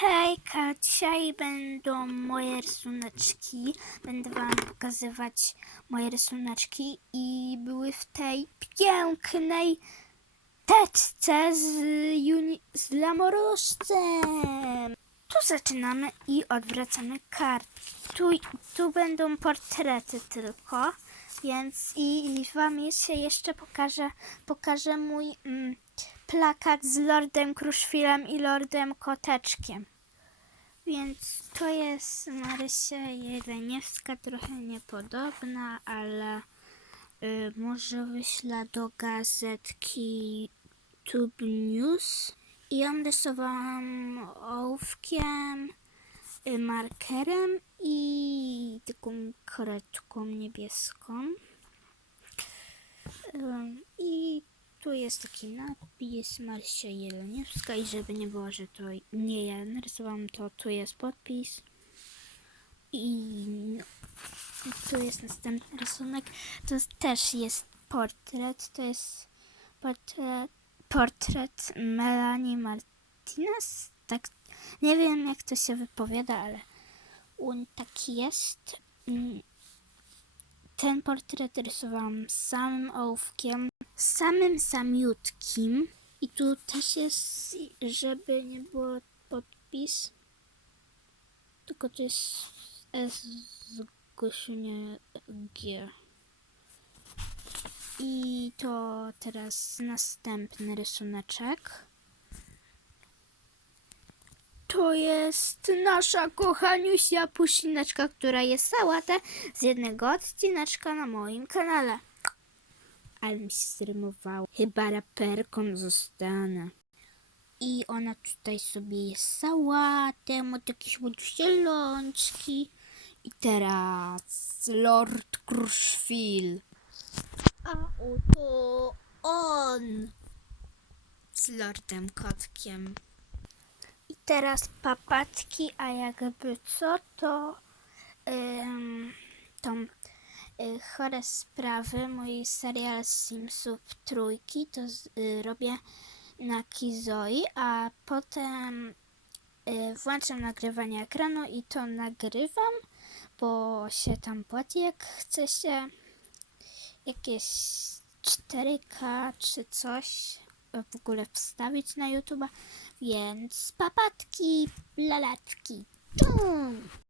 Hejka, dzisiaj będą moje rysuneczki. Będę wam pokazywać moje rysuneczki i były w tej pięknej teczce z, juni- z lamorożcem. Tu zaczynamy i odwracamy kartki. Tu, tu będą portrety tylko, więc i wam jeszcze, jeszcze pokażę, pokażę mój mm, plakat z Lordem Kruszwilem i Lordem Koteczkiem. Więc to jest Marysia Jeleniewska, trochę niepodobna, ale y, może wyślę do gazetki Tube News. I ją rysowałam ołówkiem, markerem i taką kredką niebieską. I tu jest taki napis Marysia Jeleniewska i żeby nie było, że to nie ja narysowałam, to tu jest podpis. I no, tu jest następny rysunek. To też jest portret. To jest portret, portret Melanie Martinez. Tak, nie wiem jak to się wypowiada, ale on taki jest. Mm, Ten portret rysowałam samym ołówkiem, samym samiutkim. I tu też jest, żeby nie było podpis, tylko to jest S z Gosiunie G. I to teraz następny rysuneczek. To jest nasza kochaniusia pusineczka, która jest sałatę z jednego odcineczka na moim kanale. Ale mi się zrymowało. Chyba raperką zostanę. I ona tutaj sobie jest sałatę, ma takie słodkie lączki. I teraz Lord Kruszwil. A oto on z Lordem Kotkiem. I teraz papatki, a jakby co to ym, tą y, chore sprawy mojej serial Simsów trójki to z, y, robię na Kizoi, a potem y, włączam nagrywanie ekranu i to nagrywam, bo się tam płaci jak chce się jakieś 4K czy coś w ogóle wstawić na YouTube'a, więc papatki, lalatki, czum!